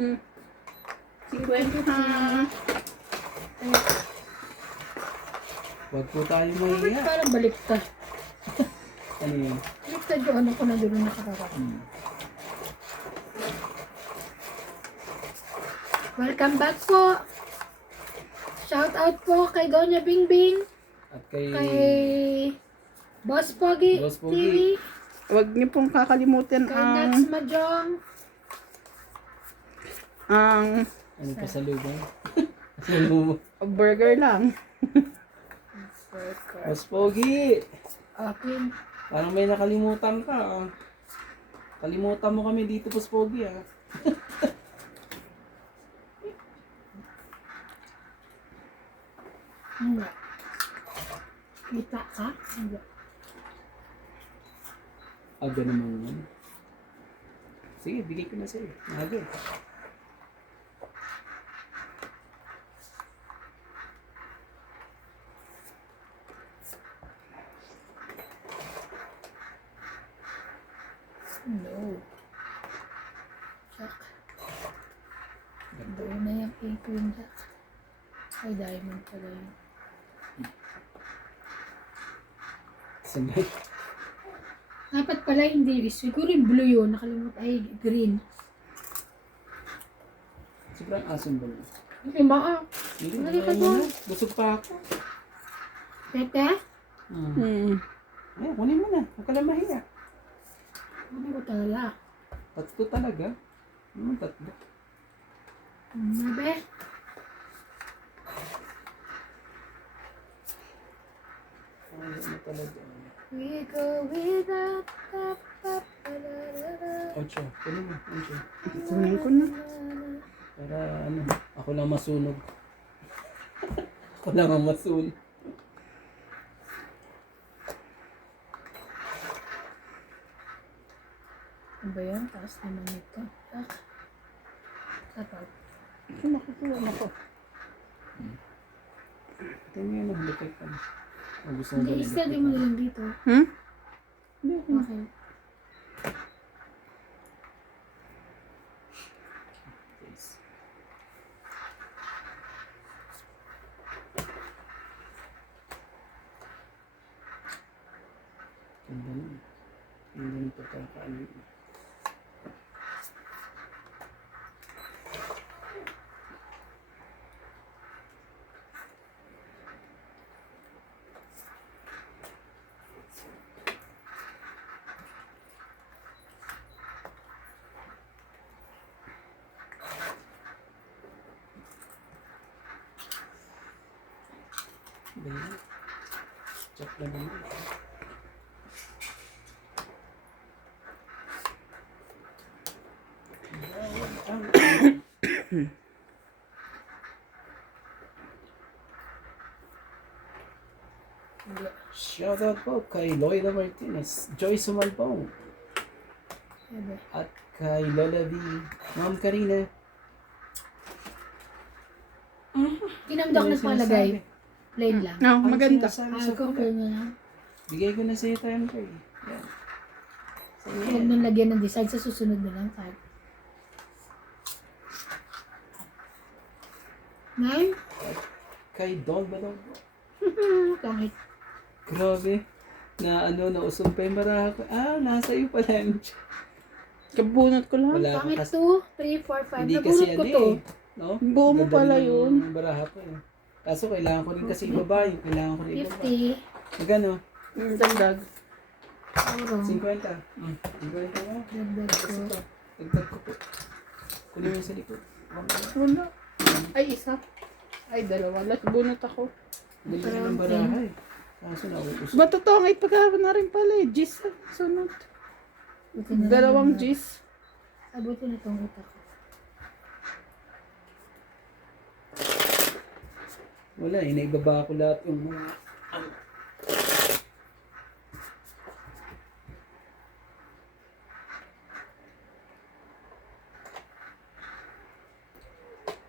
50. Huwag po tayo Bakit mahiya. parang baliktad? Ano yun? Baliktad yung ano ko na doon nakakaka. Welcome back po. Shout out po kay Doña Bingbing, At kay Boss Pogi Boss Pogi. TV, Huwag niyo pong kakalimutan kay Nats ang Majong, ano pa sa lubang? Salubong. burger lang. Boss Pogi. akin. Parang may nakalimutan ka. Ah. Kalimutan mo kami dito, Boss Pogi. Ah. Hindi. Kita ka? Hindi. Aga naman yun. Sige, bigay ko na sa'yo. Aga. No. Jack. Doon na yung apron, Jack. Ay, diamond pala yun. Sabay. Dapat pala hindi. Siguro yung blue yun. Nakalimut. Ay, green. Sobrang asim ba yun? Ay, maa. Hindi, Ano ayaw ka mo doon? na. Busog pa ako. Tete? Ay, kunin mo na. Huwag ka lang mahiya. Ano ko talaga? Tatlo talaga. Tatlo. Nabe? Ay, ano talaga. We go without Ocho. Kunin mo. Ocho. Kunin ko na. Para ano, ako lang masunog. Ako lang ang masunog. Ano ba yan? Taas naman ito. Ah. Tapat. Nakukuha na ko. Tingnan mo, halipay ka na. Oh, gusto mo Hindi, ba isa nilipay din mo ka? na lang dito. Okay. Yes. Ganda na. Ganda nito kakaano. Ganyan. Check na naman. Shoutout po kay Loida Martinez, Joy Sumalbong, Sabi. at kay Lola V, Ma'am Karina. Tinamdak Ano na yung palagay. sinasabi? Plain lang. No, Ano maganda. sinasabi Ah, sa pula? compare mo lang. Bigay ko na sa iyo time ko eh. Yan. Sa inyo Huwag yan. nang lagyan ng design sa susunod na lang. Kahit. Nay? Kay Don Balong. Kahit. Grabe. Na ano, nausong pa yung barako. Ah, nasa iyo pala yun. Kabunot ko lang. Wala ka Pangit kasi. 2, 3, 4, 5. Hindi kasi Nabunot ko ano to. eh. No? Buo mo Ganda pala rin yun. ng baraha ko eh. Kaso kailangan ko rin kasi ibaba yun. Kailangan ko rin ibaba. 50. Magano? Dagdag. Euro. 50. 50 mo. Dagdag ko. Dagdag ko po. Kunin mo sa likod. Wala. Ay, isa. Ay, dalawa. Lahat bunot ako. Bili ka ng baraha eh. Kaso nauusok. Ba totoo nga ipagkaba na rin pala eh. Gis. Sunod. Buti na lang Dalawang na- gis. Abuti na itong utak ko. Wala eh. Naibaba ko lahat yung mga...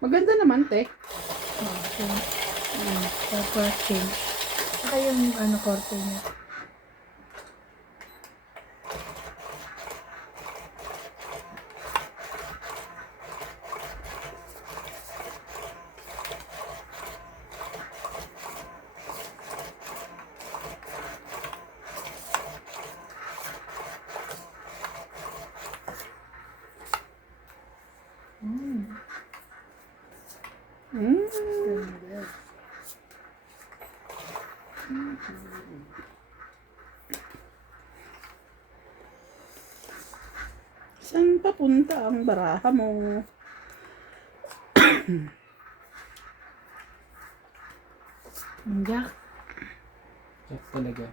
Maganda naman, te. Okay. Curtain. Saka yung ano, curtain niya. Mm. Mm. Ganda. Saan papunta ang baraha mo? Ang Jack. Check talaga.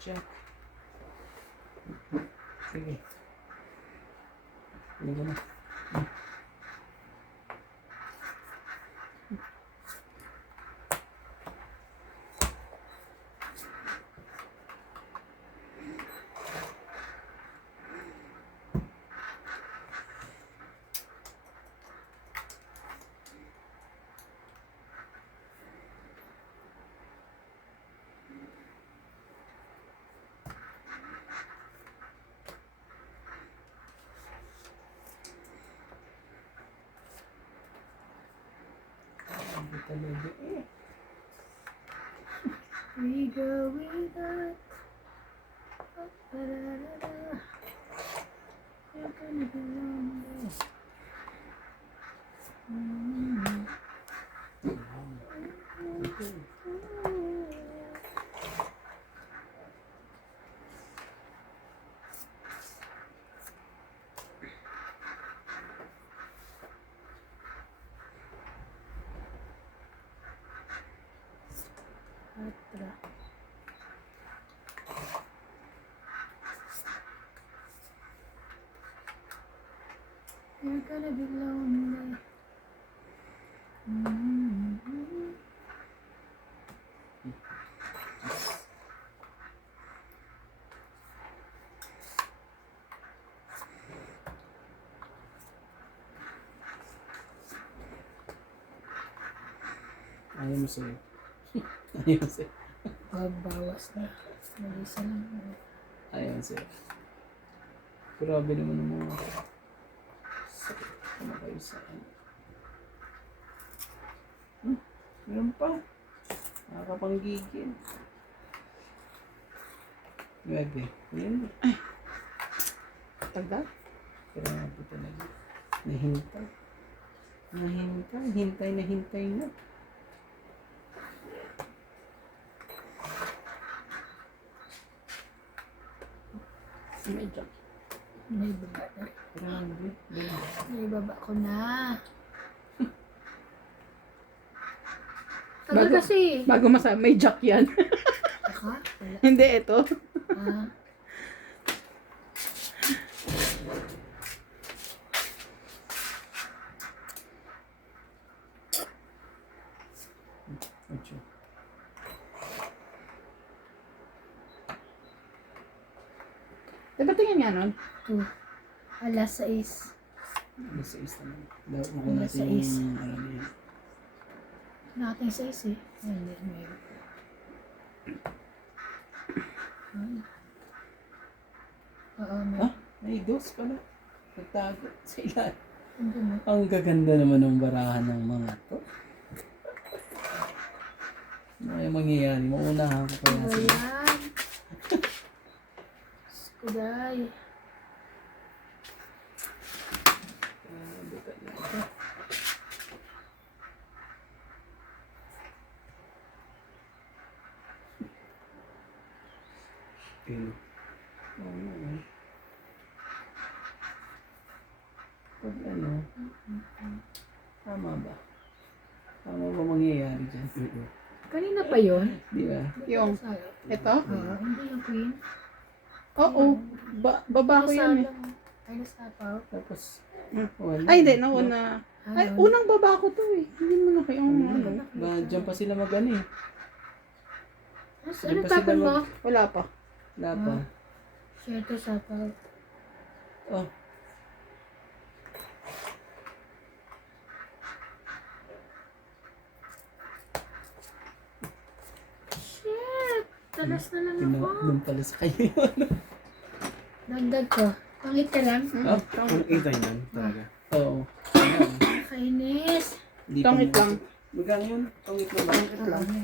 Check. Sige. Ano ba na? Ano talaga eh? We go with that. Da-da-da-da. You're gonna be lonely. Mm. Atra. You're gonna be lonely. Mm-hmm. Ayaw mo sa'yo. Ayaw mo sa'yo. Bawas na. Nalisa lang. Ayaw mo sa'yo. Grabe naman ang mga sakit. Ano kayo sa ano? Meron pa. Nakakapanggigil. Grabe. Ayan. Tagal? Grabe talaga. Nahintay. Nahintay. Hintay na hintay na. Medyo. Naibaba na. Grabe. Naibaba ko na. Tagal Bago- kasi. Bago masabi, may jack yan. Aka? Wala. Hindi, ito. Ah. Ocho. Diba tingin nga nun? 2. Alas 6. Nasa isa naman. Daw ako Nasa natin isa. yung ano na yan. Nating 6 eh. Hindi, may. Ay. Oo, may. Ha? May dos pala. Nagtago sa ilan. Hindi mo. Ang gaganda naman ng barahan ng mga to. Ano yung mangyayari? Maunahan ko kaya Ano sila. yan? Skuday. Grabe talaga. Oo nga eh. Pag ano, tama ba? Tama ba mangyayari dyan? Kanina pa yun? Di ba? Yung, ito? Oo, hindi yung queen. Oo. Baba ko yan eh. Ay, nasapaw. Tapos, Hmm. wala. Ay, hindi. Nauna. Ay, unang baba ko to eh. Hindi mo na kayo ano. Ba, dyan pa sila mag-ano eh. Ano tapon mo? Wala pa. Wala pa. Share to sapaw. Oh, Shit! Talas na lang ako. Doon pala sa kayo yun. Dagdag ko. Pangit ka lang. Oh, Kung itay nun, talaga. oo. Kainis. Hindi Tangit lang. Magkano yun? Pangit na ba?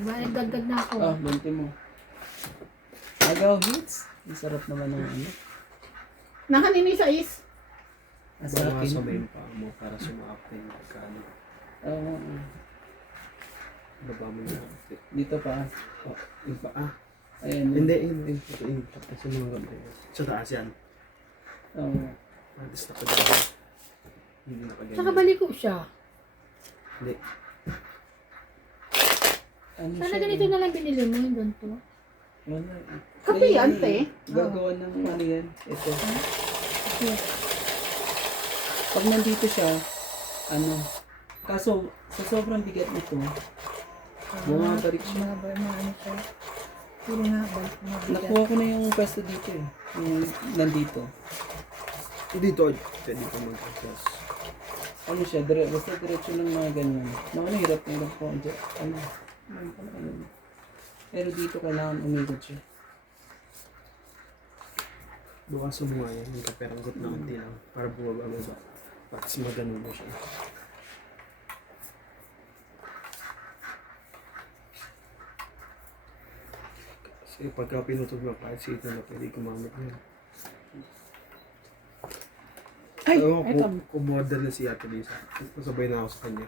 Nagdagdag na ako. Ah, 20 mo. Agaw hits. Ang sarap naman ng ano. Nakanini sa is. Ah, sa Baka akin. sabayin pa mo para sumaap din pagkano. Oo. Baba mo na. Dito pa. Oh, yung pa ah. Ayan. Hindi, yun. Ito yung tapos yung mga gamay. Sa taas yan. Oo. Matis na pa. Hindi na pa Tsaka baliko siya. Hindi. Ano Sana siya, ganito na lang binili mo yung ganito. Wala. Kape yan, te. Gagawa ng ano yan. Ito. Yes. Pag nandito siya, ano, kaso sa sobrang bigat nito, bumabalik siya. Maano siya. Puro nga, balik mo. Nakuha ko na yung pwesto dito eh. Yung nandito. Dito, pwede ka mag-access. Ano siya, basta diretso lang mga ganyan. Ano, hirap ko. Ano. Pero dito kailangan umikot siya. Bukas sumuha yan. Yung kaperanggot na konti lang. Para bumaba. Tapos magano mo siya. Kasi pagka pinutog ng kahit sito na pwede gumamit niya. Ay, Ewan ko eto. kung modern na si Ate Lisa. Masabay na ako sa kanya.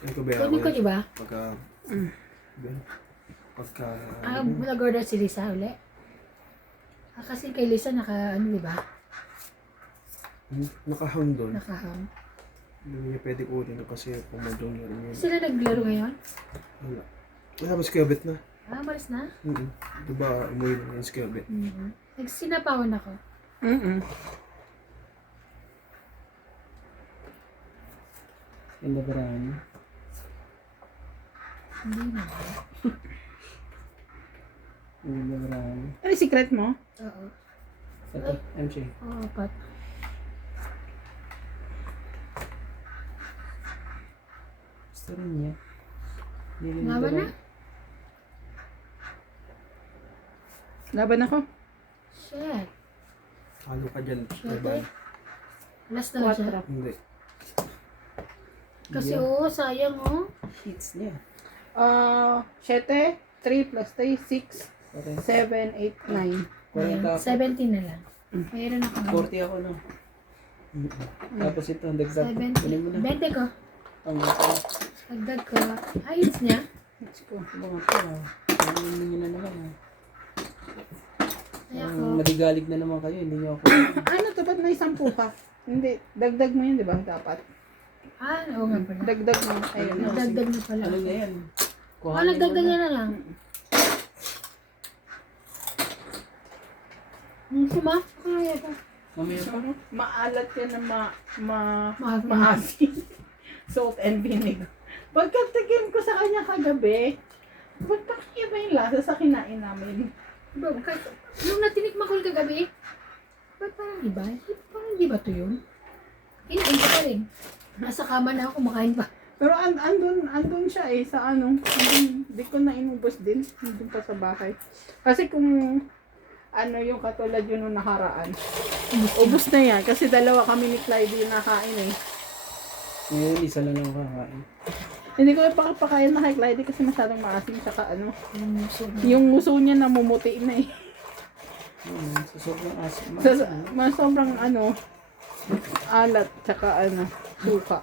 Yung kabayaran Kunin ko, yan. di ba? Pagka... Pagka... Nag-order si Lisa uli. Kasi kay Lisa ano, di ba? Nakahang doon. Nakahang. Hindi niya pwede kunin kasi pumadong niya rin yun. Sila naglaro ngayon? Wala. Wala, mas kiyabit na. Malis na? Diba, umuwi na yung skilbit. Nagsinapawan ako. Yung labaraan. Hindi na. Yung labaraan. Ano yung secret mo? Oo. Ito, MC. Oo, pat. Gusto rin niya. Hindi rin Nga ba ito na? Laban ako. Shit. Halo ka dyan. Shit Bye-bye. eh. Last na lang siya. Quattro. Hindi. Kasi Yeah. oo, sayang oh. Hits niya. 7, 3 plus 3, 6, Okay. 7, 8, 9. 40 ako. 17 na lang. Mayroon ako. 40 ako no. Tapos ito, dagdag. 70. Kunin mo na. 20 ko. Ang ito. Dagdag ko. Ayos niya. Let's go. Mga ito ah. Ang niyo na naman ah. Ay Ang ako. naligalig na naman kayo, hindi niyo ako. Ano to? Ba't may 10 ka? Hindi. Dagdag mo yun, di ba? Dapat. Oo nga pala. Dagdag mo. Ayun. no, Nagdagdag na pala. Ano na yan? Nagdagdag mo na lang. Suma? Kaya ko. Mamaya pa. Maalat yan na Maasim. maasim. Salt and vinegar. Pagkatikim ko sa kanya kagabi, ba't pakikiba yung lasa sa kinain namin? Bro, kahit nung natinikman ko kagabi, ba't parang iba? Parang di ba to yun? Kinain ko pa rin. Nasa kama na ako, kumakain pa. Pero andun siya eh, sa ano, hindi ko na inubos din, andun pa sa bahay. Kasi kung ano yung katulad yun nung nakaraan, ubos na yan, kasi dalawa kami ni Clyde yung nakain eh. Ngayon, isa lang ako kakain. Hindi ko ipakapakain na kay Clyde kasi masyadong maasim, saka ano, Yung muso na. yung nguso niya namumuti na eh. Sa sobrang asim. Sobrang ano, alat, saka ano, suka.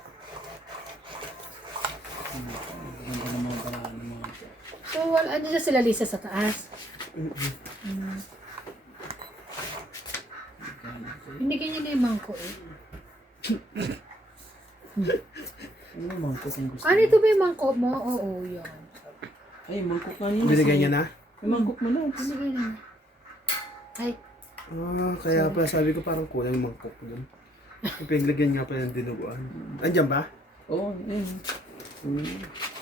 Ganda naman pala ng mga ito. So, ano na sila Lisa sa taas? Hindi ganyan na yung mangko eh. Ano yung mangkok ang gusto Ano mo? ito ba yung mangko mo? Oo, yun. Ay, mangkok nga niya. Binigay niya na? May mangkok mo na. Binigay na. Ay, Kaya pa sabi ko parang kulang yung mangkok doon. Pinaglagyan nga pa ng dinuguan. Andyan ba? Oo, ayun.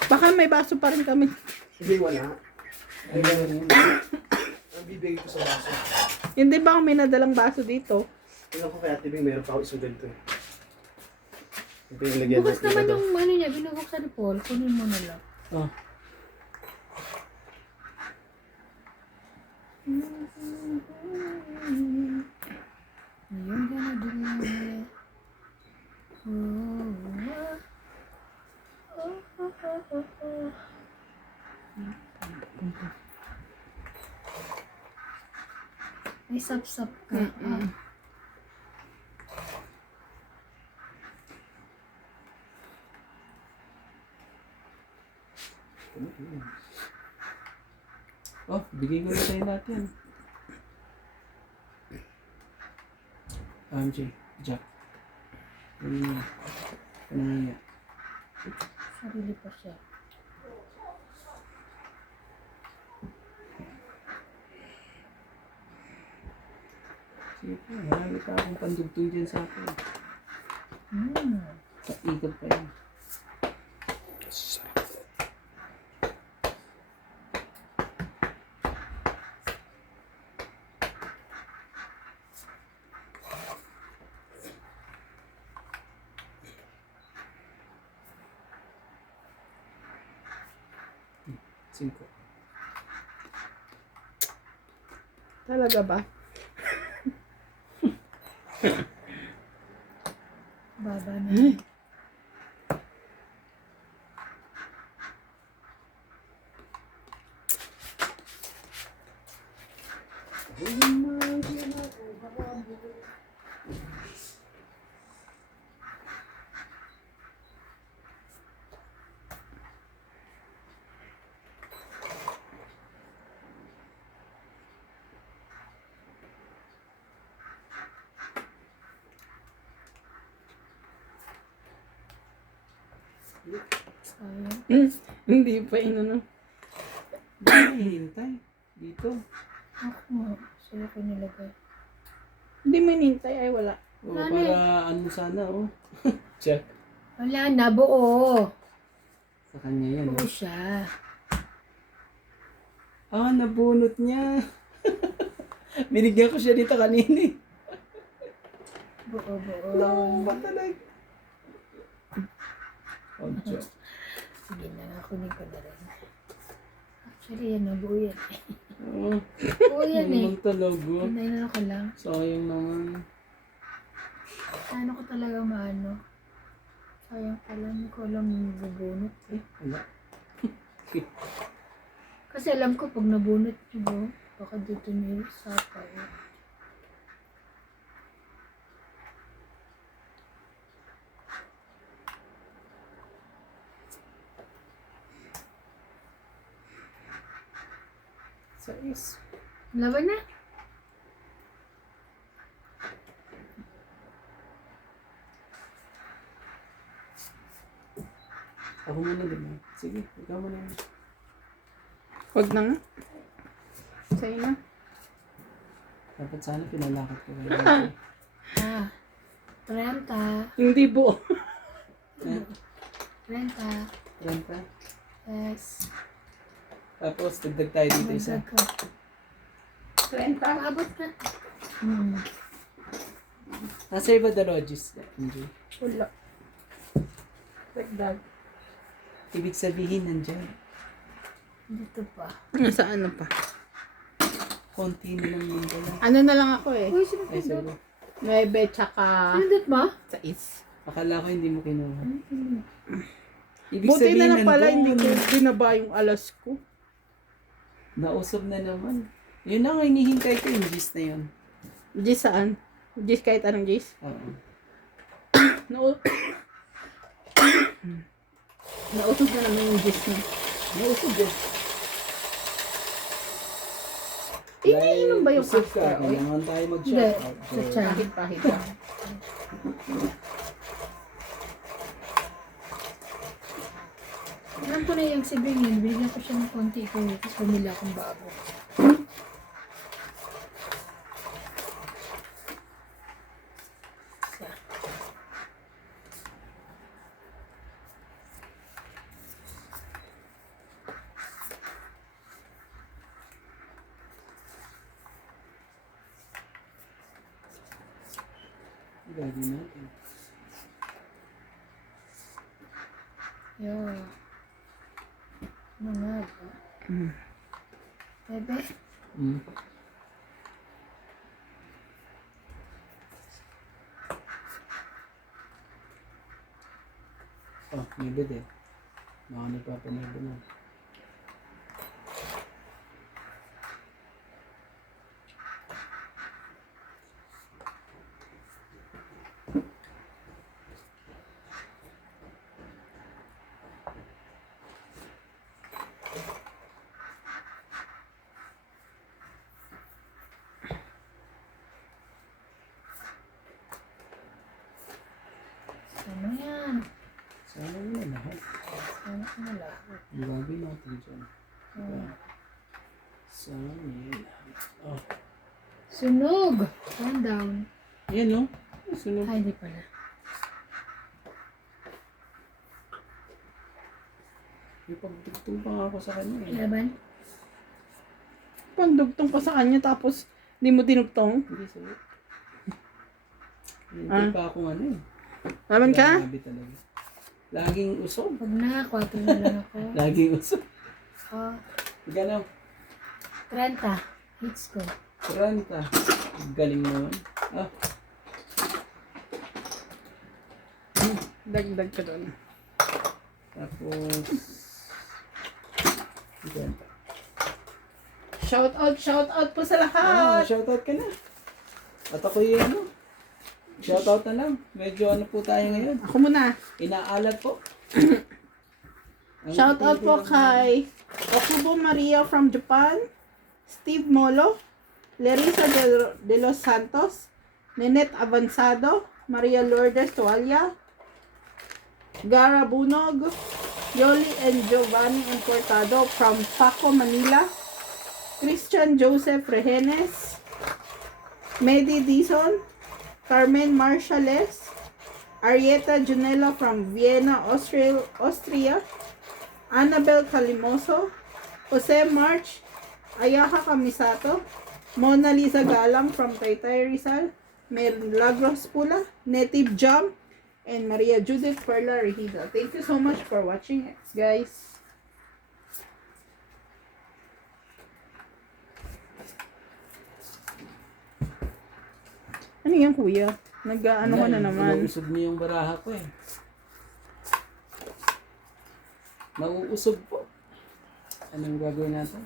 Baka may baso pa rin kami. Hindi, wala. Ayun. Ang bibigay ko sa baso. Hindi ba kami nadalang baso dito? Tingnan ko kaya tibing meron pa ako isang ganito eh. Yung pinaglagyan bukas na naman iba yung ano niya, binubuksan ni Paul. Kunin mo na lang. Ah, Ayun ka na din. Oh, oh, oh, oh. May sap-sap ka. Mm-mm. Oh, bigay ko na sa'yo natin. MJ, Jack. Ano nga? Sarili pa siya. Sige po, marami pa akong pandugtong dyan sa akin. Sa ikot pa yun. Cinco. Talaga ba? Baba na. Sayang. Hindi pa inano. Hihintay. Dito. Ako nga. Sa'yo ko nilagay. Hindi mo inintay ay wala. Oh, Wala para ano sana, oh. Check. Wala na, buo. Sa kanya yan, Buo oh. siya. Ah, nabunot niya. Binigyan ko siya dito kanina, eh. Buo. Lamba talaga. Oh, Jack. Sige na, kunin ko na rin. Actually, yan na, buo yan. Oh, Buo yan eh. naman talaga. Hinay ko lang. Sayang naman. Ano ko talaga maano. Sayang pala, hindi ko alam yung bubunot. Eh, wala. Kasi alam ko pag nabunot yun, baka dito niyo sapa. Sais. Laban na. Ako muna din, eh. Sige, ikaw muna. Wag na nga. Sa'yo na. Dapat sana pinalakad ko kayo. 30. Hindi buo. 30. 30. Yes. Tapos, dagdag tayo dito isa. Magdag ka. 30. Paabot na. Nasa iba the lodges. MJ. Wala. Dagdag. Ibig sabihin, nandyan. Dito pa. Sa ano pa? Konti na lang yun pala. Ano na lang ako eh. Uy, Ay, sinipindot. sorry. 9 tsaka Sinipindot mo? sais. Akala ko hindi mo kinuha. Ibig Buti na lang pala nandun. hindi ko binaba yung alas ko. Nausob na naman. Yun na nga, hinihintay ko yung gist na yun. Gis saan? Gis kahit anong gis? Oo. Nausog na naman yung gis na. Nausob yun. Iniinom ba yung Usog castor ka, oil? kailangan tayo Hindi. mag-shout out. Sa tiyan. Pahit-pahit lang. Alam ko na yung sibling yun. Binigyan ko siya ng konti ko. Tapos bumili akong bago. Gagawin natin. Yeah. Ano nga ba? Bebe? Mm. Oh, may bed eh. Baka nagpapanebo na. dyan. Oh. Sunny. Oh. Sunog. Calm down. Yan no? Sunog. Ay, hindi pala. May pagtugtong pa nga ako sa kanya eh. Laban? Pandugtong pa sa kanya tapos hindi mo dinugtong. Hindi sa Hindi pa akong ano eh. Laban ka? Grabe talaga. Laging usog. Huwag na, 4 na lang ako. Laging usog. Oh, Gano'n. 30. Hits ko. 30. Galing naman. Ah, Dagdag ka doon. tapos... 50. Shout out po sa Ah, lahat. shoutout ka na. At ako yung ano. Shoutout na lang. Medyo ano po tayo ngayon. Ako muna. Inaalat po. Shout out po kay Okubo Maria from Japan, Steve Molo, Larissa de los Santos, Ninette Avanzado, Maria Lourdes Tualia, Gara Bunog, Yoli and Giovanni Importado from Paco, Manila, Christian Joseph Rehenes, Medi Dizon, Carmen Marshales, Arieta Junela from Vienna, Austria, Annabel Calimoso, Jose March, Ayaha Kamisato, Mona Lisa Galang from Taytay Rizal, Milagros Pula, Native Jam, and Maria Judith Perla Regida. Thank you so much for watching it, guys. Ano yan, kuya? Nag-ano ka na naman. Nauusog niyo yung baraha ko eh. Nauusog po. Anong gagawin natin?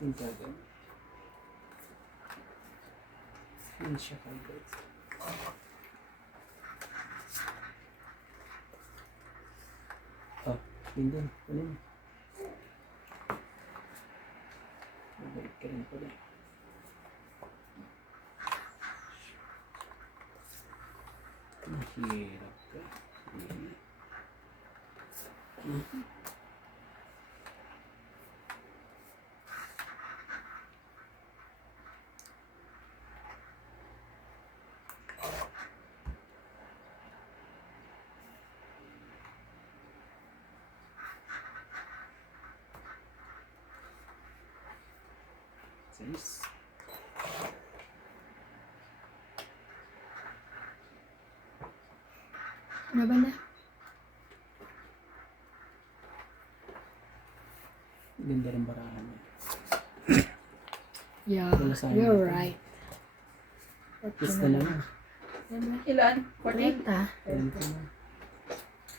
Yung gagawin. Hindi siya kagawin. Oh, hindi. Ano yun? Mabalik ka rin pala. Mahirap ka. Sis. Laban na. Ganda rin barahan niya. Yeah, Wala sa akin. you're right. Kiss na lang. Laban. Ilan? 40. Ayan ka na.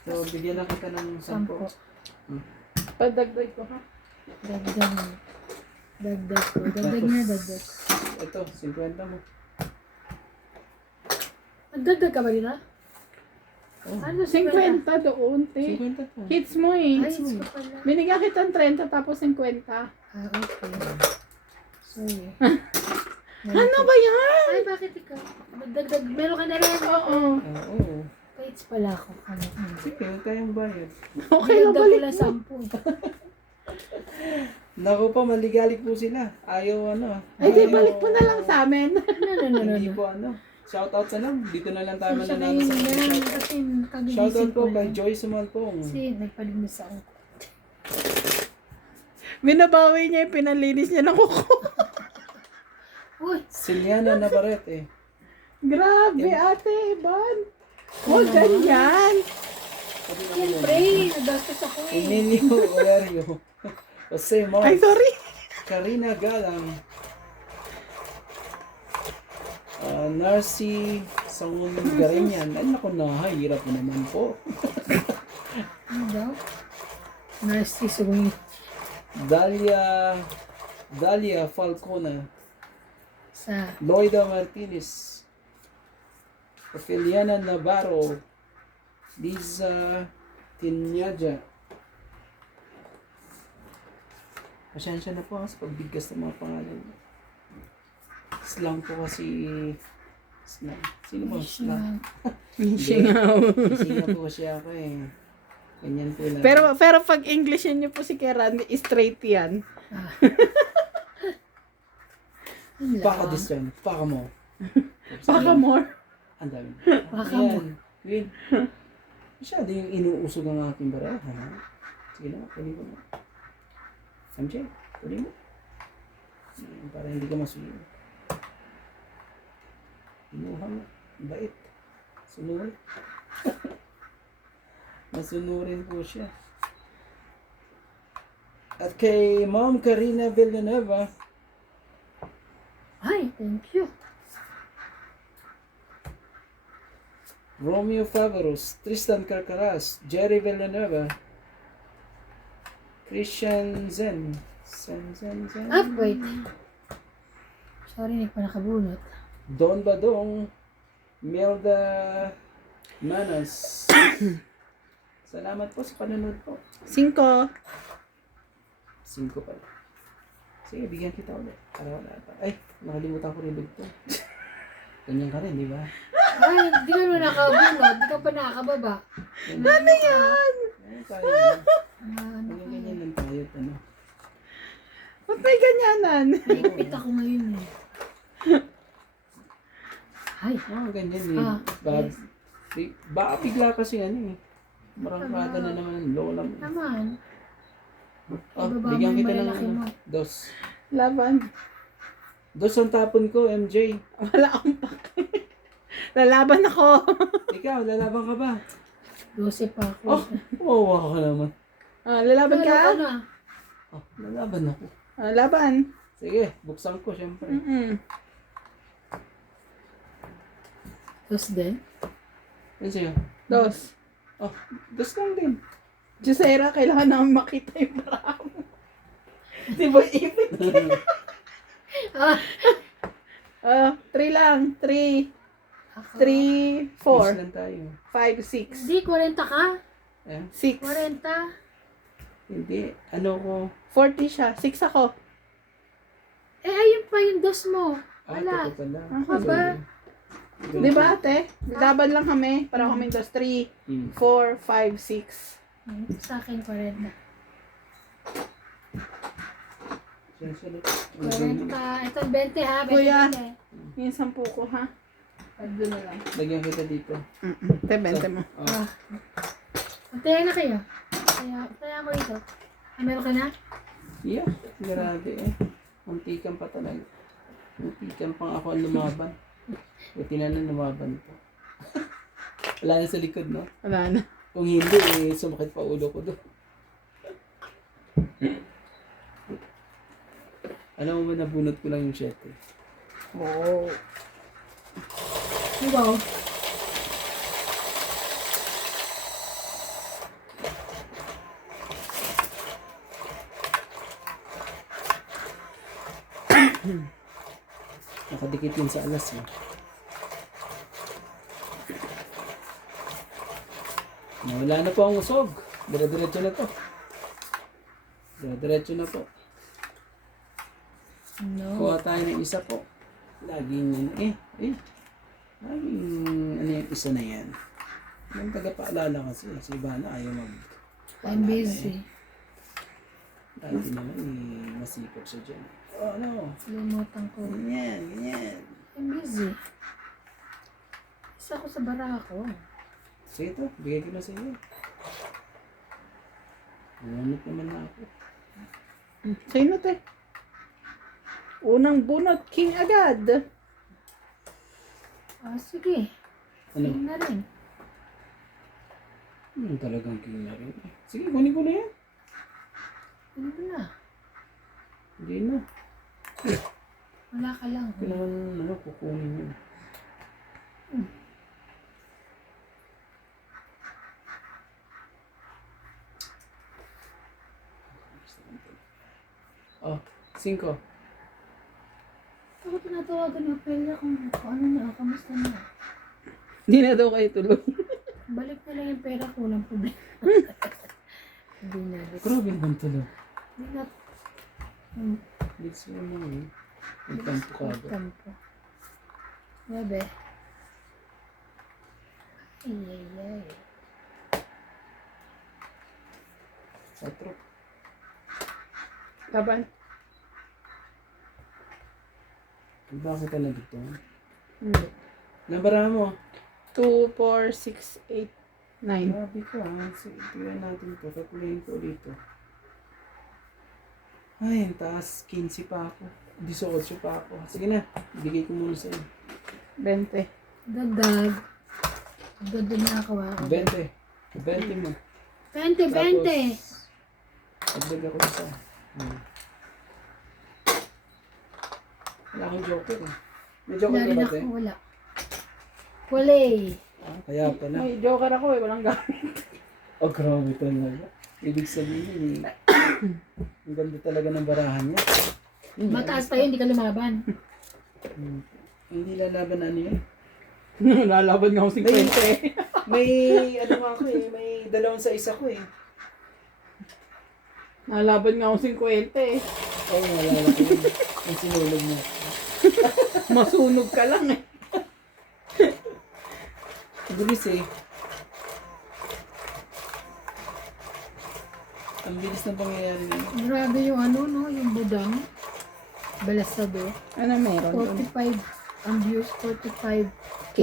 So, bigyan lang kita ng 10. 10. Padagdag ko ha. Dagdag. Dagdag ko. Dagdag na, dagdag. Ito, 50 mo. Nagdagdag ka ba dito? Oh, Ano, 50 doon, te. 50 to. Hits mo eh. Ay, hits ko pala. Binigyan kita ng 30 tapos 50. Ah, okay. Sorry. Ano ba yan? Ay, bakit ikaw? Dagdag, meron ka na rin. Oo. Oo. Hits pala ako. Ano? Sige, huwag tayong bayad. Okay lang, Dagdag ko balik lang mo. 10. Naku po, maligalig po sila. Ayaw ano. Ay, di, balik mo na lang sa amin. No. Hindi po ano. Shoutout na lang. Dito na lang tayo Siya na mananalo yun sa yan. shoutout. Kasi kagigising Shoutout po ko kay lang. Joy Sumalpong. Kasi nagpalinis ako. Binabawi niya yung pinalinis niya ng kuko. Uy, Siliana Navarrete. Grabe, ate, Ban. Huwag ganyan. siyempre, nagastos ako eh. Emilio Olario. Jose Ay, Mars. sorry. Karina Galang. Narcy Sangun Garinyan. Ay, naku na, hirap na naman po. Ano daw? Narciso ko yun. Dalia Falcona. Sa, Loida Martinez. Ophelia Navarro. Liza Tinyaja. Pasensya na po sa pagbigkas ng mga pangalan. Slang po kasi Sino ba? Slang. Singaw. Singa po kasi ako eh. Ganyan po lang. Pero pag Englishin niyo po si Keran, straight yan. Baka this time. Baka mo. Baka more. Ang dami. Baka Ayan. Win. Masyado yung inuusog ang aking baraha. Ha? Sige na, kunin ko na. MJ, kunin mo. Ayan, para hindi ka masuyo. Inuha mo. Bait. Sunurin. Masunurin po siya. At kay Ma'am Karina Villanueva, Ay, thank you. Romeo Favaros, Tristan Carcaras, Jerry Villanueva, Christian Zen. Zen. Ah, wait. Sorry, hindi pa nakabunot. Don Badong, Melda Manas. Salamat po sa panonood po. 5. 5 pala. Sige, bigyan kita ulit. Para wala pa. Ay, nakalimutan ko rin dito. Ganyan ka rin, di ba? Ay, di ka naman nakabunot. Di ka pa nakakababa. Ano yan? Ano tayo? Ano ka? Ganyan lang tayo. Ano? Ba't may ganyanan? Naipit ako ngayon eh. Ay, Ganyan eh. Ah, Baka bigla kasi ano eh. Marangkada na naman ang lola mo. naman. Ibaba mo Bigyan yung kita ng malalaki mo. dos. Laban. Dos ang tapon ko, MJ. Wala akong pake. Lalaban ako. Ikaw, lalaban ka ba? 12 pa ako. Oh, wawa ka naman. Lalaban ka? Ano na? Oh, lalaban ako. Laban. Sige, buksan ko syempre. Dos din? Yan sa'yo. 2. Oh, dos lang din. Jusera, kailangan namin makita yung baraha mo. Si Boy Ipit. Ah, 3 lang. 3, ako. 3, Dos 4, lang tayo. 5, 6. Hindi, 40 ka? Eh, 6. 40? hindi. Ano ko? 40 siya. 6 ako. Eh, ayun pa yung dos mo. Wala. Ito pala. Ano ba? Di ba, ate? Laban lang kami. Para kami 2, 3, 4, 5, 6. Sa akin, 40. Sunod. 40. Ito, 20 ha. 20, Kuya. 20. Yung 10 ko, ha? Pagdo na lang. Lagyan kita dito. Te, 20 mo. Oh. Ah. Antaya na kayo. Antaya ako ito. Ah, meron ka na? Yeah, grabe eh. Muntikan pa talaga. Muntikan pang ako ang lumaban. Buti na lang lumaban ko. Wala na sa likod, no? Wala na. Kung hindi, eh, sumakit pa ulo ko doon. Alam mo ba, nabunot ko lang yung 7. Oo. Wow. Nakadikit yun sa alas eh. Wala na po ang usog. Dire-diretso na to. Dire-diretso na po. No. Kuha tayo ng isa po. Laging laging ano yung isa na yan. Yung tagapaalala kasi. Si Ivana ayaw mag... I'm busy. Dahil naman masipag siya dyan. Oh no. Lumutan ko. Ganyan, ganyan. I'm busy. Isa ko sa bara ko. Sige to, bigay ko na sa iyo. Ngunit naman na ako. Sa'yo na, te. Unang bunot, king agad. Ah, sige. Ano? Yun na rin. Talagang king na rin. Sige, kunin ko na yan. Ano na? Hindi na. Wala ka lang. Ito naman, kukunin yun. Oh, 5. Ako tinatawagan ng pera kung ano na, kamusta na. Hindi na daw kayo tuloy. Balik na lang yung pera ko, walang problema. Hindi na. Grabe naman tuloy. Hindi na. Let's go na eh. Ang tampo ka ba? Tampo. Bebe. Ay, ay. 4. Laban. Iba ako talaga ito. Hindi. Nabara mo. 2, 4, 6, 8, 9. Grabe ka ha. Sige, tignan natin ito. Kakulay ko dito. Ay, ang taas. 15 pa ako. 18 pa ako. Sige na. Ibigay ko muna sa'yo. 20. Dagdag. Dagdag na ako. 20. 20 mo. 20, 20. Dagdag ako isa. Wala akong joker eh. May joker Wala ka rin ba, ako, te? wala. Wala eh. Kaya pala. May joker ako eh, walang gamit. Oh, grabe talaga. Ibig sabihin eh. Ang ganda talaga ng barahan niya. Mataas pa yun, hindi ka lumaban. Hindi lalaban na ano yun. Lalaban nga ako 50 eh. May ano nga ako eh. May 2 sa isa ko eh. Nalaban nga ako 50 eh. Oo, nalala ko yun. Ang sinulog mo. Masunog ka lang eh. Ang bilis eh. Ang bilis ng pangyayari na yun. Grabe yung ano, no? Yung budang. Balasado. Ano meron doon? 45 ang views, 45K.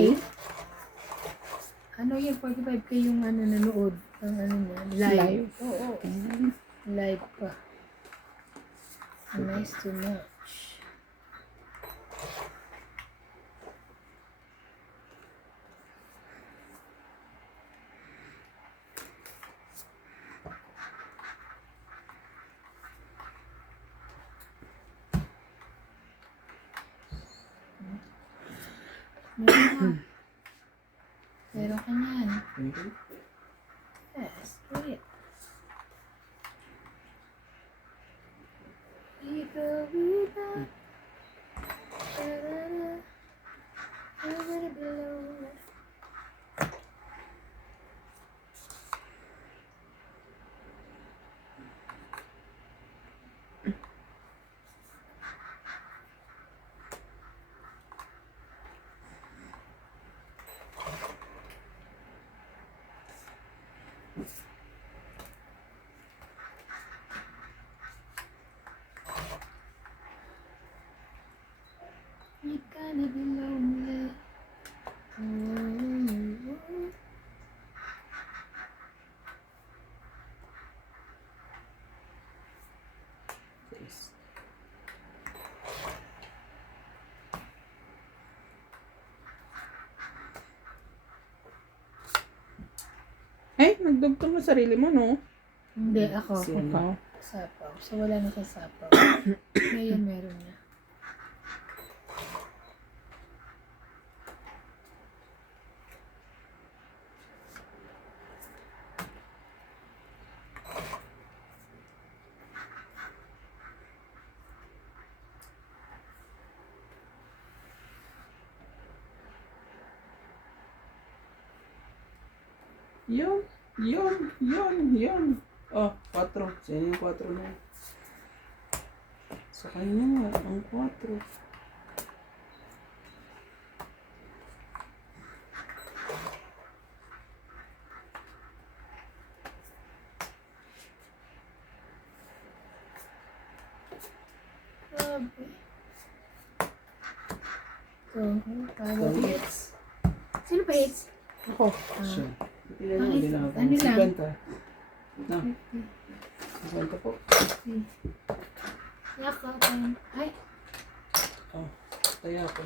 Ano yung 45K yung ano nanood? Ang ano niya? Live. Oo. Live pa. Nice to much. Meron ka. Meron ka niyan. Okay. Yes, great. Ikaw ina. Da-da-da. Da-da-da-below. You're gonna be lonely. Oh. Yes. Eh, nagdugtong mo sarili mo, no? Hindi, ako. Si ano? Ikaw. Sapaw. So, wala na sa sapaw. Ngayon, meron na. Yun. Oh, 4. Sino yung 4 na yun? Sa kanya nga, ang 4. Grabe. So, tayo. Kung hits. Sino pa hits? Ako. Siya. Tingnan mo, Bakit? hindi na ako. Ano lang? 50. No. 50 po. Yaka. Ay, Oh, taya ko.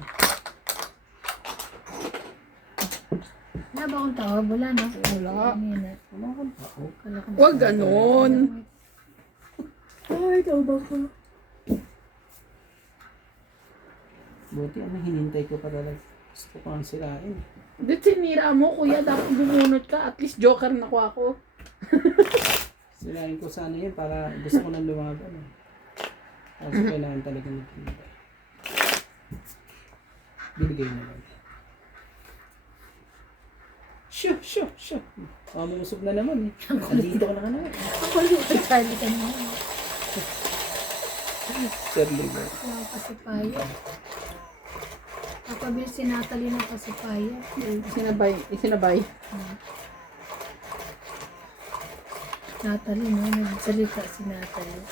wala ba akong tawag? Wala, no? Wala. Kanina. Wala akong tao. Kala ko Huwag ganon. Ay, tawag ko. Buti ano, hinintay ko pa talaga. Gusto ko ang sirain. Di sinira mo, kuya. Dapat bumunot ka. At least joker na ako. Sirain ko sana yun para gusto ko nang lumaban. Eh. Kasi kailangan talaga maghintay. Binigay na lang. Shoo. Mamusog na naman eh. Andito ko na ka naman. Ako yung kasali ka na. Sir Liver. Wow, kasi payo. Katabi si Natalie ng kasipaya. Isinabay. Natalie, no? Nagsalita si Natalie.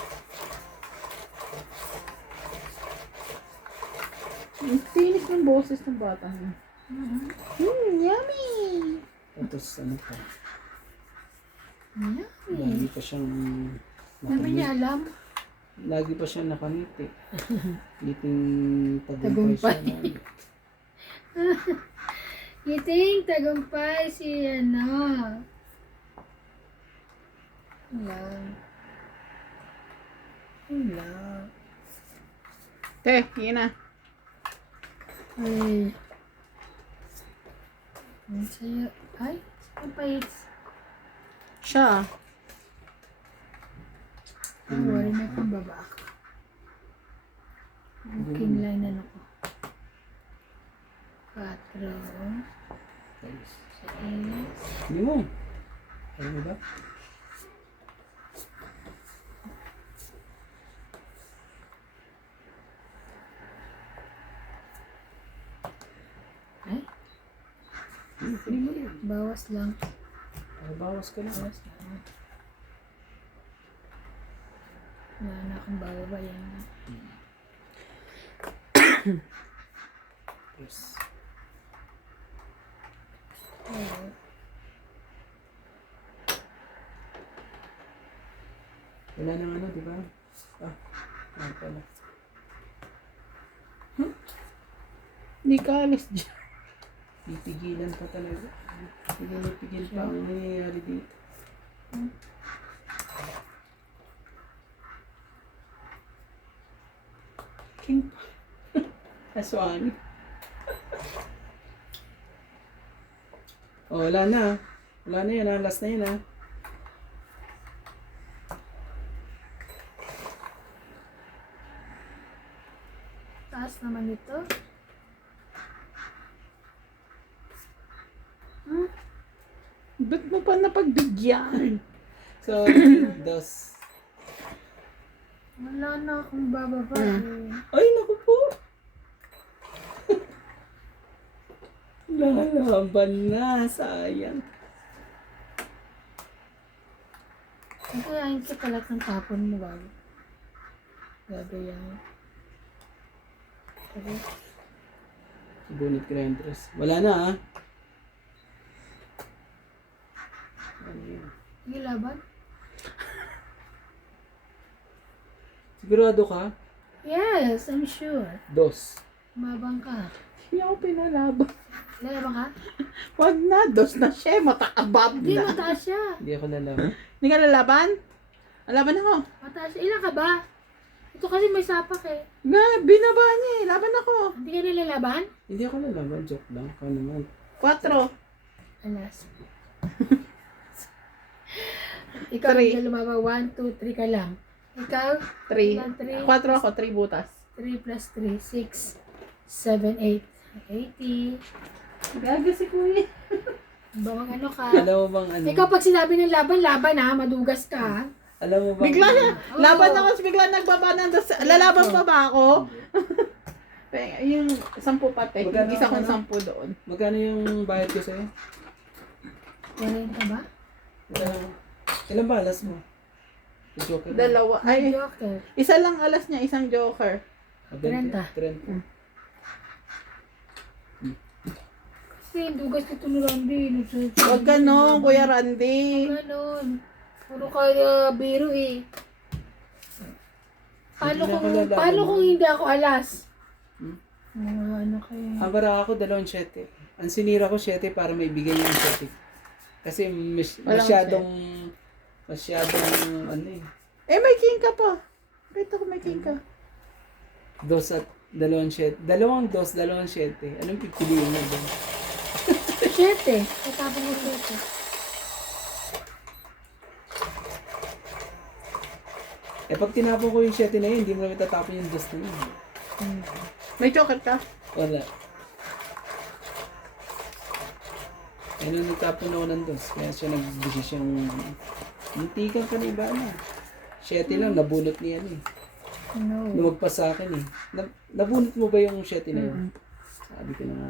Ang tinis ng boses ng bata niya. Yummy! Tapos ano pa, Yummy. lagi pa siyang Naman niya alam. Lagi pa siyang nakangiti. Ngiting Tagumpay. tagumpay siya. Ngiting tagumpay si ano. Wala. Te, yun na. Ay. Ang saya. Ay, ang pait. Siya. Ang worry na kung baba ako. Booking line ano ko. 4. Guys, 6. hindi mo. Ayaw mo ba? Ay, Hindi mo rin. bawas lang. Bawas ka na. Bawas lang. Wala na akong bababa yan. Yes. Oo. Wala nang ano, di ba? Ano pala. Hindi ka alis dyan. Pipigilan pa talaga. Pipigil pa ang nangyayari dito. King pa. Aswani. Oh, wala na. Wala na yan, last na yan. Taas naman ito. Ba't mo pa napagbigyan? So, dos. Wala na akong bababa. Ay, naku po. Lalaban na, sayang. Ang kayain ka pala ng tapon mo bago. Gagayain. Okay. Bunit ko na yung dress. Wala na Ano yun? Sige, laban? Sigurado ka? Yes, I'm sure. Dos. Mabang ka. Hindi ako pinalaban. Lalaban ka? Wag na, dos na siya. Mataabab Hindi, na. mataas siya. Hindi ako lalaban. Hindi ka lalaban? Laban ako. Mataas siya. Ilan ka ba? Ito kasi may sapak eh. Nga, binaba niya eh. Laban ako. Hindi ka nilalaban? Hindi ako lalaban. Joke lang. Kano naman. 4. Alas. Ikaw Three. hindi ka lumaba. 1, 2, 3 ka lang. Ikaw? 3. 4 ako, 3 butas. 3 plus 3, 6, 7, 8. 80. Gaga si kuya. Bawang ano ka? Alam mo bang ano? Ikaw pag sinabi ng laban, laban ha. Madugas ka ha. Alam mo bang... Bigla na. Oo. Laban ako, bigla nagbaba ng dos. Lalaban pa ba ako? Yung 10 pati. Magkano Yung isa ang kong ano? 10 doon. Magkano yung bayad ko sa'yo? Wala ka ba? Ilan ba alas mo? Joker. Dalawa. Ay, Ay, joker. isa lang alas niya, isang joker. 30. 30. Kasi dugas nito ni Randy. Huwag ganon, Kuya Randy. Ganon. Puro ka biro eh. Paano Hindi na kung, ako lalaban. paano kung hindi ako alas? Hmm? Mga ano kayo. Abara ako 2-7. Ang sinira ko 7 para may bigay yung 7. Kasi masyadong ano eh. Eh, may king ka pa. Kahit ako may king ka. 2 at 2-7. 2-7. Anong pipiliin mo doon? 7. Katapos mo 7. Eh pag tinapon ko yung 7 na yun, hindi mo naman tatapon yung 2 na yun. May joker ka? Wala. Eh nung nagtapon ako ng 2, kaya siya nag-desisyon muntikan ka na iba na. 7 lang, nabunot niya eh. No. Lumagpas sa akin eh. Nabunot mo ba yung 7 na yun? Sabi ko na nga,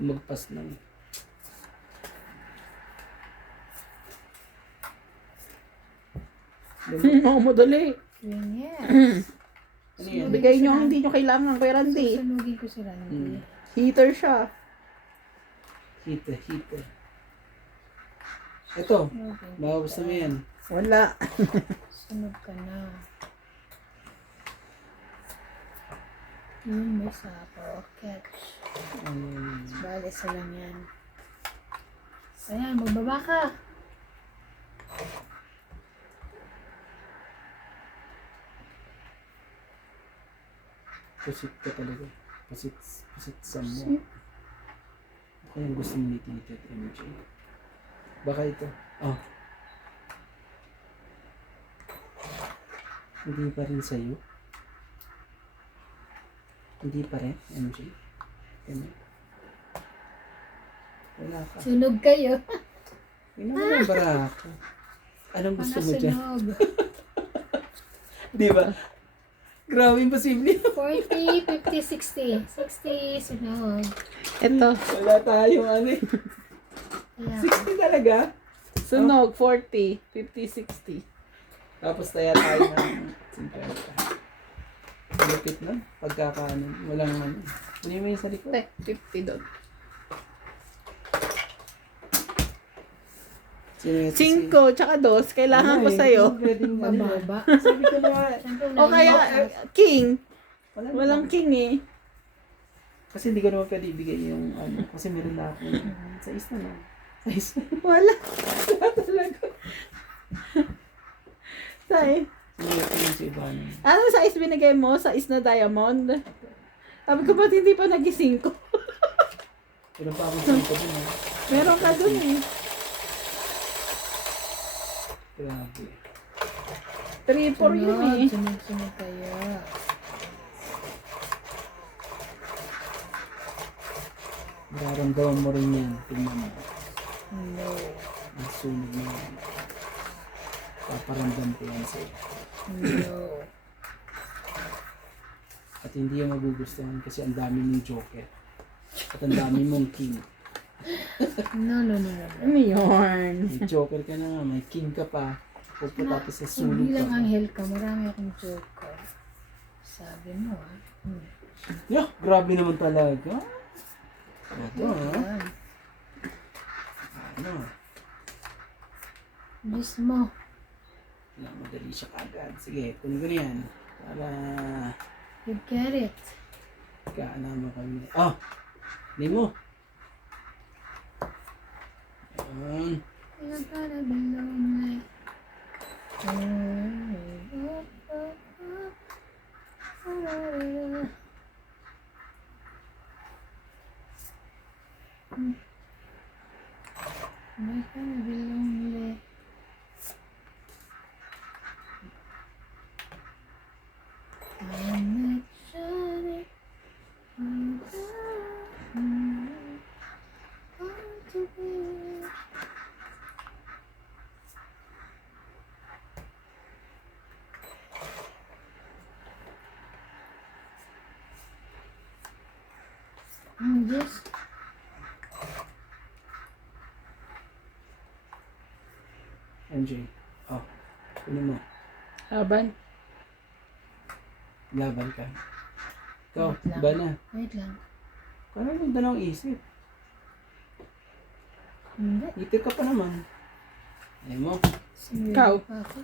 magpas lang. Oo, madali. Yun, yes. Ano yan? Bigay nyo ang hindi nyo kailangan kay Randy. Susunugin ko si Randy. Heater siya. Heater. Ito, Sunugin. baka gusto mo yan. Wala. Sunog ka na. Yun, may sapaw. Catch. Bale, isa lang yan. Ayan, magbaba ka. Pusit ka talaga. Pusit sa mo. Ako yung gusto mo ni Tito at MJ. Baka ito. Oh. Hindi pa rin sa'yo. Hindi pa rin, MJ. Ganyan. Wala ka. Sunog kayo. Yun naman ang barako. Anong gusto mo dyan? Sunog. Di ba? Grabe, imposible. 40, 50, 60. 60, sunog. Ito. Wala tayong ano eh. Ayan. 60 talaga. Sunog, 40, 50, 60. Tapos tayo ng 50. Malapit na. Pagkakaano. Walang ano. Ano yung may sa likod? Te, 50 doon. Sino 5, tsaka 2, kailangan ko sa'yo. Bababa. Sabi ko na nga. Siyempre, O kaya, king. Wala Walang king eh. Kasi hindi ko naman pwede ibigay yung ano. Kasi meron na ako. Sa is na lang. Sa is na. Wala. Wala talaga. Say. Sige, tingin si Ivana. Ano size binigay mo? Size na diamond? Sabi ko ba't hindi pa nag-5? Meron pa akong sito dun eh. Meron ka dun eh. Grabe. 3-4 yun eh. Sunod kayo. Mararamdaman mo rin yan. Tingnan mo. No. Ang sunog mo yan. Paparamdam ko yan sa'yo. No. At hindi yung magugustuhan kasi ang dami mong joker. At ang dami mong king. No. Ano yun? May joker ka na nga, may king ka pa. Pupunta tapos sa sunog Hindi ka lang pa. anghel ka, marami akong joker. Sabi mo Yeah, grabe naman talaga. Ito Yan. Ano? Diyos mo. Wala, madali siya kagad. Sige, kunin ko na yan. Para You get it. kaanaman kami. Oh! Hindi mo. Ayan. You're gonna be lonely. You're gonna be lonely. I'm not sure to be. Yes. MJ. Oh. Kunin mo. Laban. Laban ka. Ikaw, Wait lang. ba na? Wait lang. Parang yung dalawang isip. Hindi. Itir ka pa naman. Ayaw mo. Sumili Ikaw. pa ako.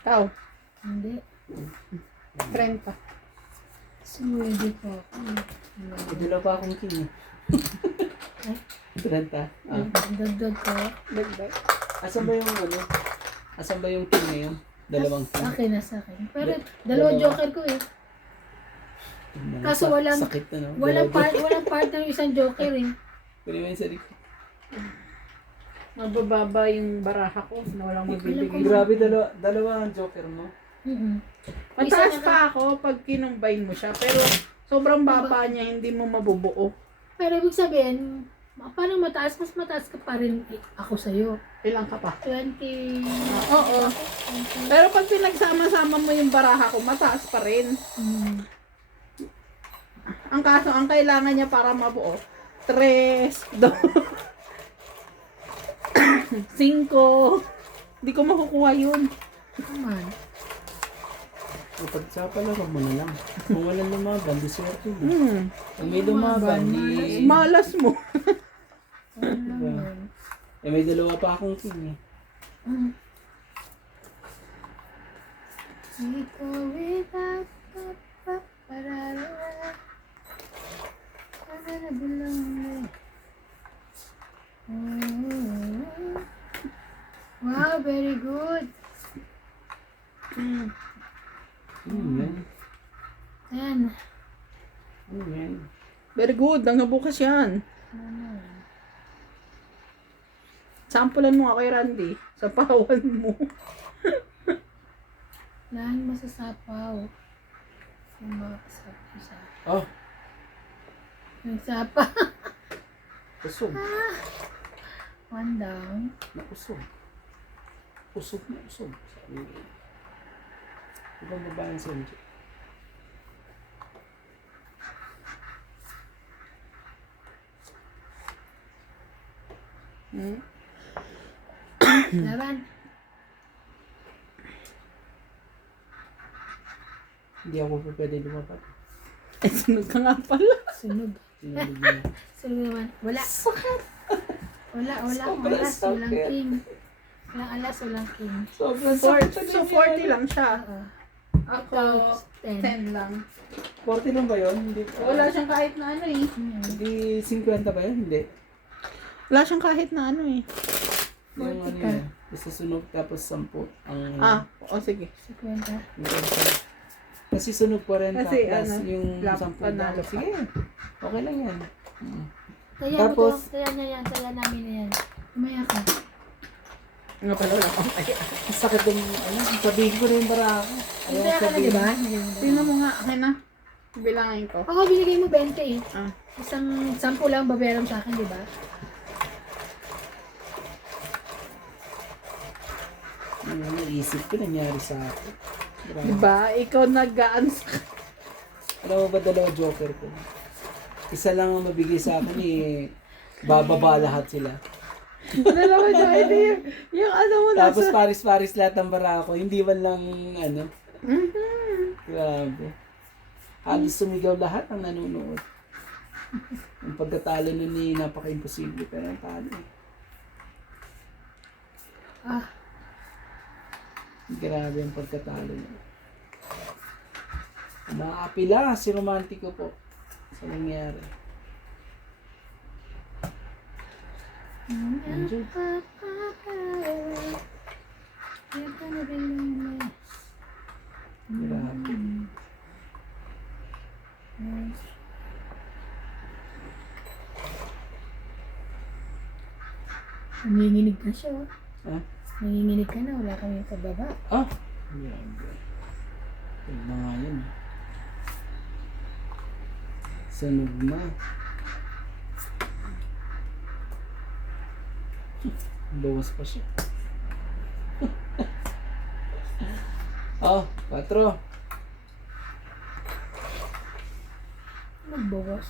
Ikaw. Hindi. 30. Sumili pa ako. May dalawa pa akong king eh. Ay. 30. Ah. Dagdag ko. Dagdag. Asan ba yung ano? Asan ba yung king ngayon? Dalawang king. Akin na sa akin. Pero dalawang joker ko eh. Kaso walang- Sakit na no? Walang part ng isang joker eh. Kunin mo yung sa likod. Mabababa yung baraha ko na walang magbibigay. Grabe, dalawa ang joker mo. Mataas pa ako pag kinumbine mo siya. Pero sobrang baba niya, hindi mo mabubuo. Pero ibig sabihin, parang mataas, mas mataas ka pa rin ako sa'yo. Ilang ka pa? 20. Oo. Pero pag pinagsama-sama mo yung baraha ko, mataas pa rin. Ang kaso, ang kailangan niya para mabuo, 3, 2, 5. Hindi ko makukuha yun. Naman. Kapag sa palaro mo na lang. Kung walang lumaban, di swerte mo. Kung may Lumaban, lumaban, di... Malas mo. Ano lang Diba? yun. Eh, may dalawa pa akong king eh. We go without the pa-pa-ra-ra-ra. I'm gonna be lonely. Oh. Wow, very good. Yan. 10. Ano yan? Very good. Hanggang bukas yan. Ano? Sampulan mo nga kay Randy. Sa pawan mo. Lahan masasapaw. Yung mga kasapaw sa Oh, yung sapa. usog. 1 down. Nausog. Usog na usog. Sabi ko. Ibang babaeng sa MJ. Laban. Hindi ako pa pwede lumapat. Ay, sunod ka nga pala. Sunog. Sinunod niya. Sunog naman. Wala. Walang Sobrang alas, walang sakit. king. Walang alas, walang king. Sobrang So, sakit. so 40 lang siya. Oo. Ako, 10. 10 lang. 40 lang ba yun? Hindi pa. Wala siyang kahit na ano eh. Hindi 50 ba yun? Hindi. Wala siyang kahit na ano eh. Yung 40 ano ka. yun. Basta sunog tapos 10. Ang O sige. 50. Kasi sunog 40 Kasi plus ano, yung lap- 10 panalo daw. Sige. Okay lang yan. Kaya Tapos- mo to. Kaya niya yan. Kaya namin na yan. Umaya ka. Nga pala wala akong kaya. Ang sakit yung ano. Sabihin ko na yung bara ako. Umaya ka na, di ba? Tingnan mo nga, akin na. Bilangin ko. Ako, binigay mo 20 eh. Ah. Isang 10 lang babayaran sa akin, di ba? Yung naisip ko nangyari sa akin. Grabe. Diba? Ikaw nag-gaan sa... Alam mo ba dalawa joker ko? Isa lang ang mabigay sa akin eh. Bababa lahat sila. Dalawa niya, hindi yung ano mo Tapos nasa... paris-paris lahat ng bara ko. Hindi man lang ano. Grabe. Halos sumigaw lahat ang nanonood. Ang pagkatalo nun ni napaka-imposible. Pero ang talo eh. Ah, Grabe ang pagkatalo niya. Naapila si Romantico po sa nangyari. Nandiyan. You're gonna be lonely. Grabe. Nanginginig na siya. Oh. Ha? Nanginginig ka na. Wala kami sa baba. Ah! Grabe. Yung mga yun. Sunog na. Bawas pa siya. Oh, 4. Nagbawas.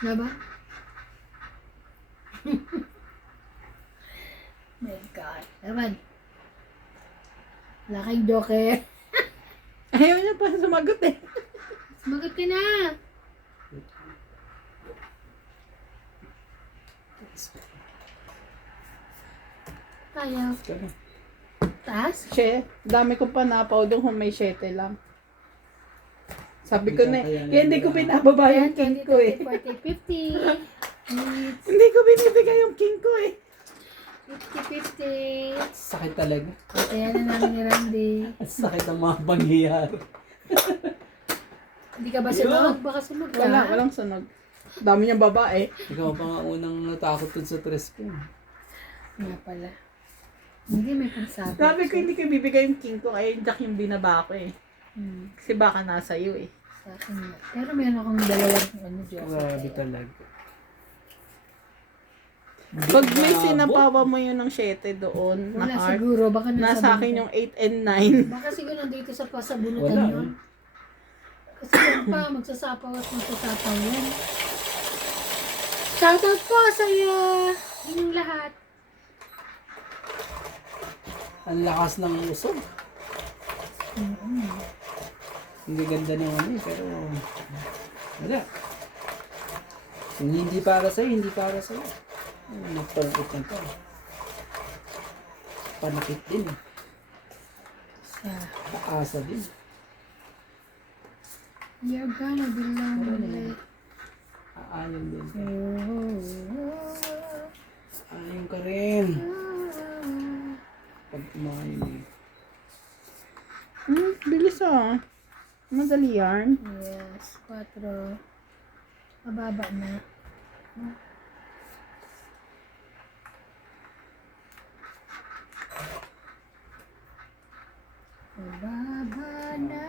Diba? My God. Naman. Wala kayong joker. Ayaw niya pa sumagot eh. Sumagot ka na. Ayaw. Kaya, Taas? Dami ko pa napaw doon kung may 7 lang. Sabi ko na, Kaya hindi ko binababa yung king ko eh. 40, 50. It's Hindi ko binibigay yung king ko eh. 50, 50. sakit talaga. Kaya na namin ni Randy. Ang sakit ang mga pangyayari. Hindi ka ba sunog? Baka sunog ka. Walang sunog. Dami niyang babae. Ikaw pa nga unang natakot dun sa tres ko. Nga pala. Hindi may pansabi. Sabi ko hindi ko bibigay yung king ko, kaya Jack yung binaba ko eh. Hmm, Kasi baka nasa iyo eh. sa akin nga. Pero meron akong dalawang ano dyan. Grabe talaga. Pag may sinapawa mo yun ng 7 doon, Wala na heart, siguro. Baka nasa akin bunutan. yung 8 and 9. Baka siguro nandito sa Wala, pasabunutan yun. Kasi yan pa, magsasapaw at magsasapaw yan. Shoutout po sa'yo! Inyong lahat. Ang lakas ng usog. Hindi ganda ng ano eh, pero wala. Kung hindi para sa'yo, hindi para sa'yo. Nagpalakit na to. Panakit din eh. Sa, Paasa din. you're gonna be lonely. Aayon din. Oh, Aayon ka rin. Pag kumain eh. Bilis ah. Madali yarn. yes, 4. Mababa na. Mababa na.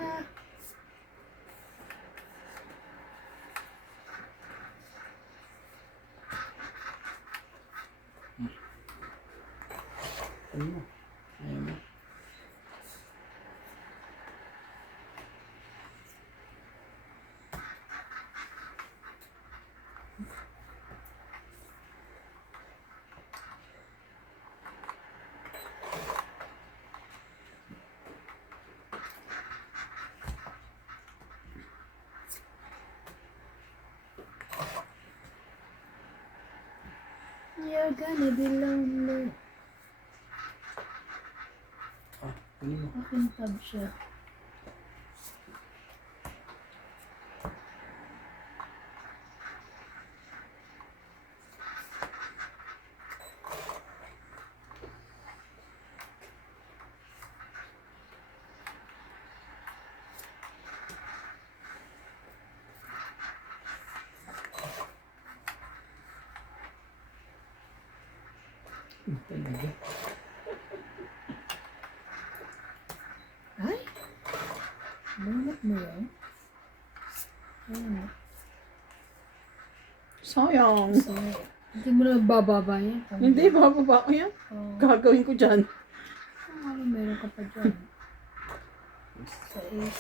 Ano mo? Ayaw mo. You're gonna be lonely. Ah, ano mo? Aking tab siya. Talaga. Ay! Bunot mo yan? Ayun. Sayang. So, hindi mo na bababa yan. Hindi, bababa ko yan. Oh, Gagawin ko dyan. ano meron ka pa dyan? Sa is.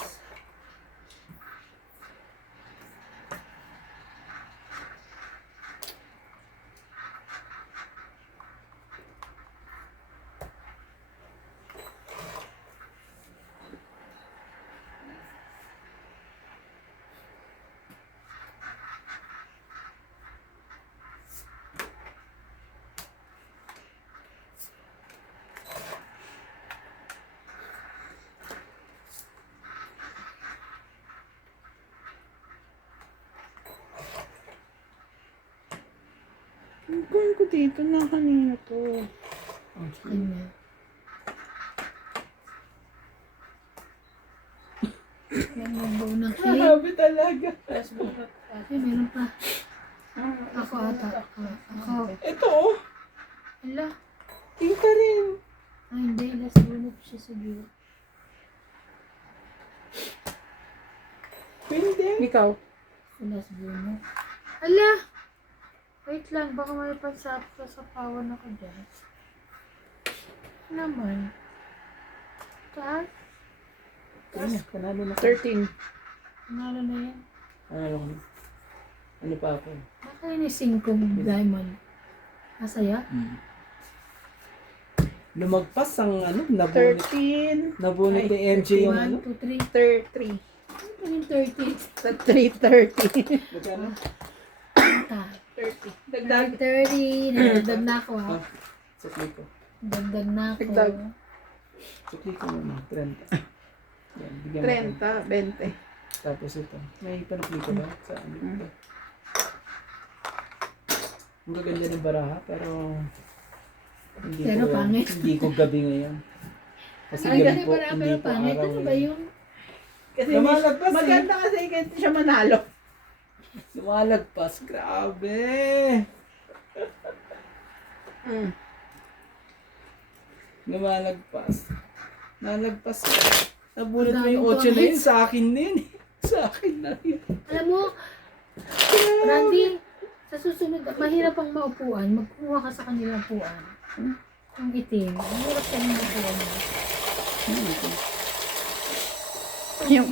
Ang gawin ko dito na kanina to. Kanya. Yan yung buo ng cake. Grabe talaga. Ate, meron pa. Ako ata. Ako. Ito oh. Ala. King ka rin. Ay, hindi. Last bunot siya sa view. Pwede. Ikaw. Last bunot. Ala! Wait lang. Baka may pansapawan ako dyan. Naman. Taas? Panalo na. 13. Panalo na yan. Panalo ko na. Ano pa ako? Baka yun yung 5 diamond. Masaya? Lumagpas ang ano, nabunot. 13. Nabunot ni MJ yung ano. 1, 2, 3. 3. Ano yung 30? Sa 330. Magkano? Ah, 30. Dagdag. 30. Nagdagdag na ako ha. Sa clip ko. Dagdag na ako. Dagdag. Sukli ko muna. 30. Yan, bigyan mo. 30, 20. Tapos ito. May panukli ko ba? Sa ano ito? Ang gaganda ng baraha, pero Pero pangit. hindi ko gabi ngayon. Kasi Ay, gabi kasi po, pala, hindi pero po pangit. araw Ano ba ngayon. yun? Kasi Lumalagpas maganda kasi kasi siya manalo. Lumalagpas. Grabe! Mm. Lumalagpas. Nalagpas. Nabunot mo Daming yung 8 na yun. comments. Sa akin din. Sa akin na yun. Alam mo, Randy, sa susunod, mahirap ang maupuan. Magkuha ka sa kanilang upuan. Ang itim. Mahirap ka ng upuan mo.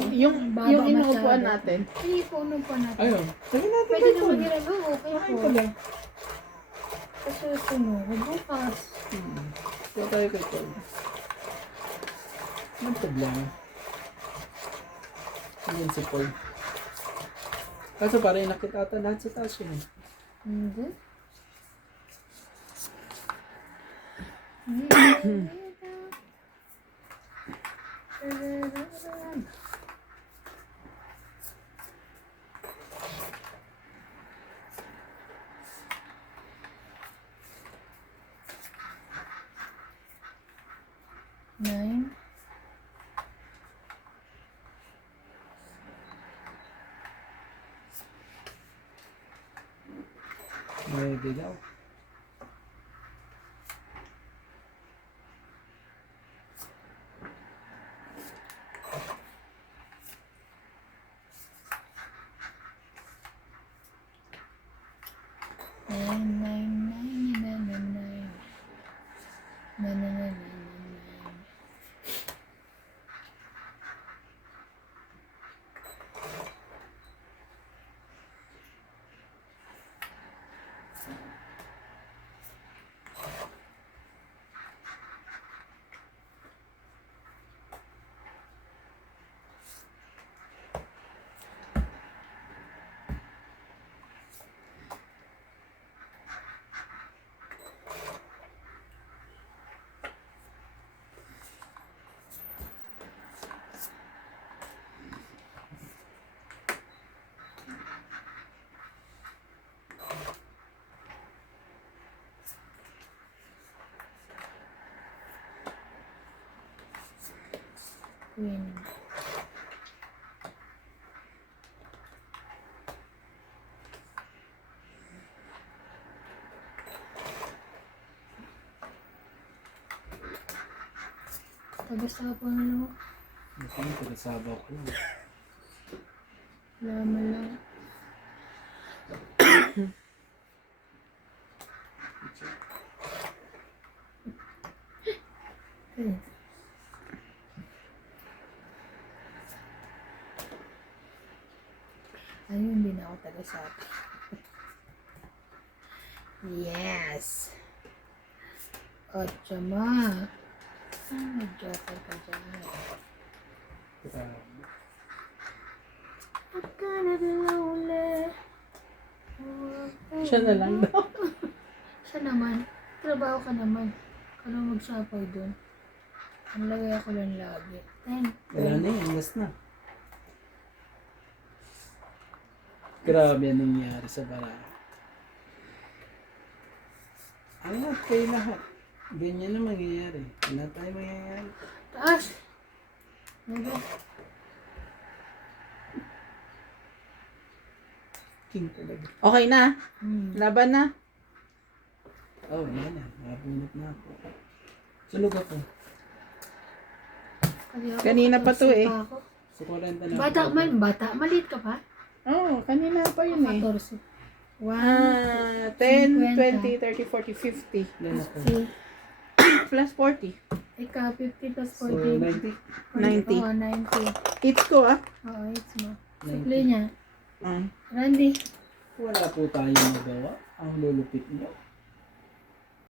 Yung Baba inuupuan masyado. natin. Ay, puno pa natin. Ayun. Sabi natin Pwede ito. naman nila. Oo, kaya Okay po. pala. Sa susunod, bukas. Ito tayo kay Paul. Anong problema? Ayan si Paul. Kaso parang nakita ata lahat sa taas yun. Hindi. Nine. Ready daw. Nine, nine, nine, nine, nine, nine. Nine, nine, nine, nine, nine, nine. Queen. Tagas-tapo na lang. Ito yung pinasabaw ko lang. Laman lang. Eh. Ayun, hindi na ako taga-sapo. Yes! Ocho ma. May joker ka dyan. Grabe. Huwag ka na uli. Siya na lang daw. Siya naman. Trabaho ka naman. Kano magsapaw doon. Ang lagay ako lang lagi. 10. Wala na yan. Last na. Grabe ang nangyari sa baraha. Angat kayo lahat. Ganyan na mangyayari. Wala tayo mangyayari. Taas! Naga. King talaga. Okay na. Laban na. Oh, wala na. Nakabunot na ako. Sunog ako. Kanina pa to eh. Sa 40 na Bata ako. man, bata. Maliit ka pa? Oo, kanina pa yun eh. 14. 1, 10, 50. 20, 30, 40, 50. Ilan ako? 50. Plus 40. Ikaw, 50 plus So, 40. 90? 90. Oo, 90. Eats ko ah. Oo, it's mo. Supli niya. Ah. Randy. Wala po tayong magawa. Ang lulupit niyo.